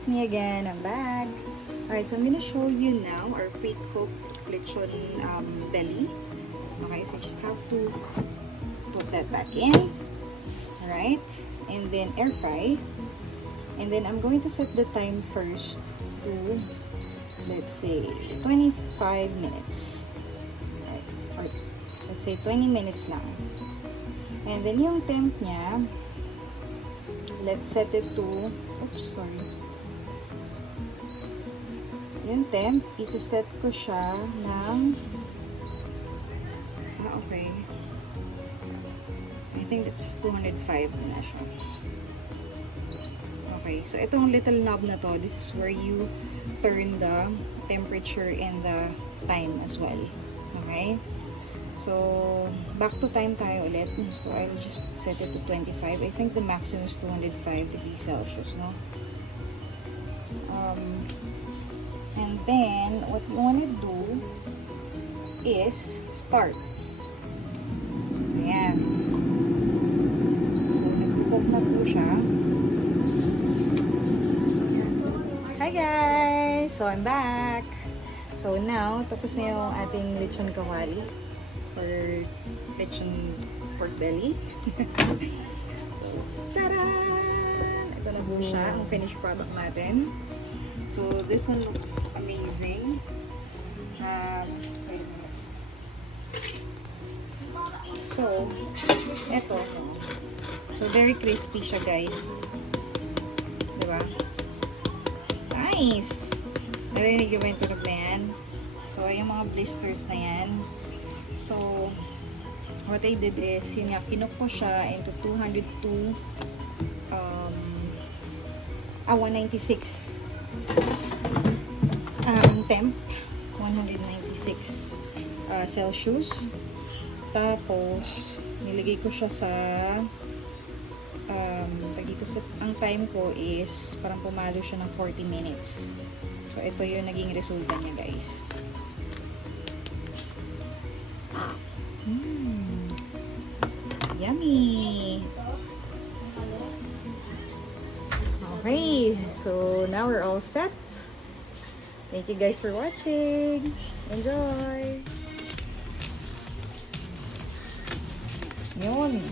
it's me again. I'm back. Alright, so I'm gonna show you now our pre-cooked lechon belly. Okay, so you just have to put that back in. Alright, and then air fry. And then I'm going to set the time first to, let's say, 25 minutes. Or let's say 20 minutes lang. And then yung temp niya, let's set it to, oops, sorry. Yung temp, isa-set ko siya ng, okay. I think it's 205 na siya. Okay, so itong little knob na to, this is where you turn the temperature and the time as well. Okay? So, back to time tayo ulit. So, I'll just set it to 25. I think the maximum is 205 degrees Celsius, no? And then, what you want to do is start. Ayan. So, nag-cook na po siya. Hi guys! So, I'm back. So, now, tapos na yung ating lechon kawali. Or lechon pork belly. So, taran! Ito na po siya, ang finished product natin. So, this one looks amazing. Wait a minute. So, ito. So, very crispy siya, guys. Diba? Nice! Narinig yung tunog na yan. So, yung mga blisters na yan. So, what I did is, yun nga, kinok ko siya into 202, 196 temp, 196 Celsius. Tapos, nilagay ko siya sa, dito sa, ang time ko is, parang pumalo siya ng 40 minutes. So, ito yung naging resulta niya, guys. Yummy! Okay, so now we're all set. Thank you guys for watching. Enjoy! Yun!